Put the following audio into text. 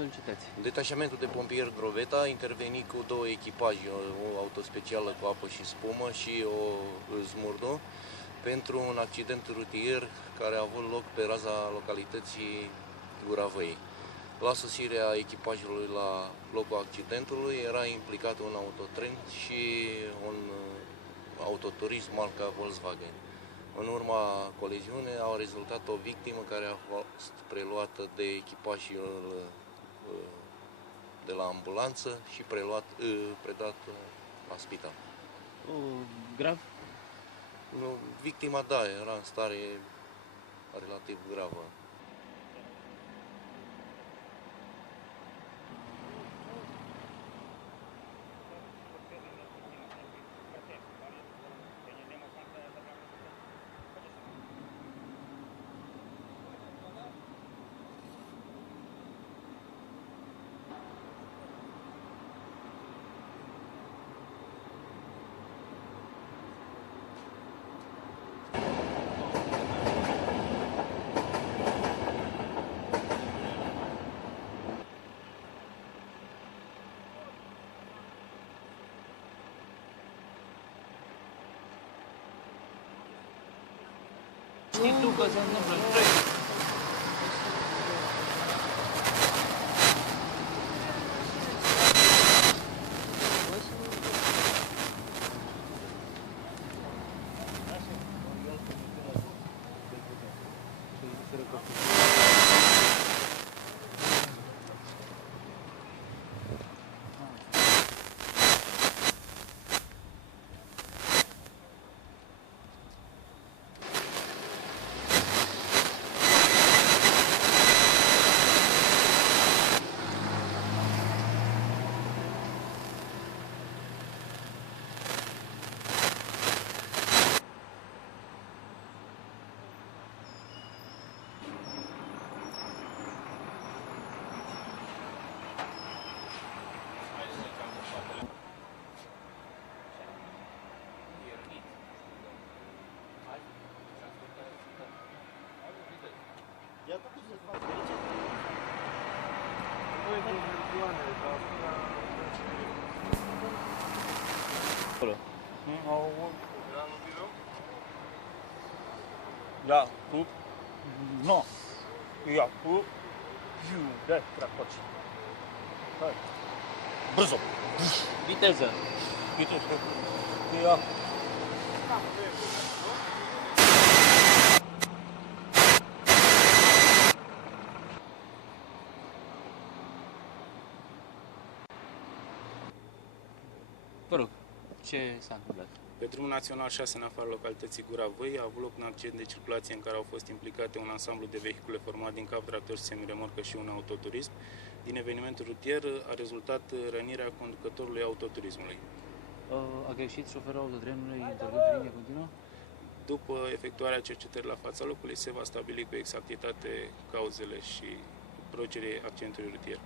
solicitați? Detașamentul de pompieri Groveta a intervenit cu 2 echipaje, o autospecială cu apă și spumă și o Smurdo, pentru un accident rutier care a avut loc pe raza localității Gura Văii. La sosirea echipajelor la locul accidentului era implicat un autotren și un autoturism marca Volkswagen. În urma coliziunii au rezultat o victimă care a fost preluată de echipajul de la ambulanță și predat la spital. Grav? Victima, da, era în stare relativ gravă. Știi tu că se întâmplă? Ja, tu. No. Ja, tu. Daj, krakoć. Daj. Brzo. Viteză. Ja. Vă rog, ce s-a întâmplat? Pe drumul național 6, în afara localității Gura Văii, a avut loc un accident de circulație în care au fost implicate un ansamblu de vehicule format din cap tractor și semiremorcă și un autoturism. Din evenimentul rutier a rezultat rănirea conducătorului autoturismului. A greșit șoferul autotrenului intervent pe linie continuă? După efectuarea cercetării la fața locului, se va stabili cu exactitate cauzele și procederea accidentului rutier.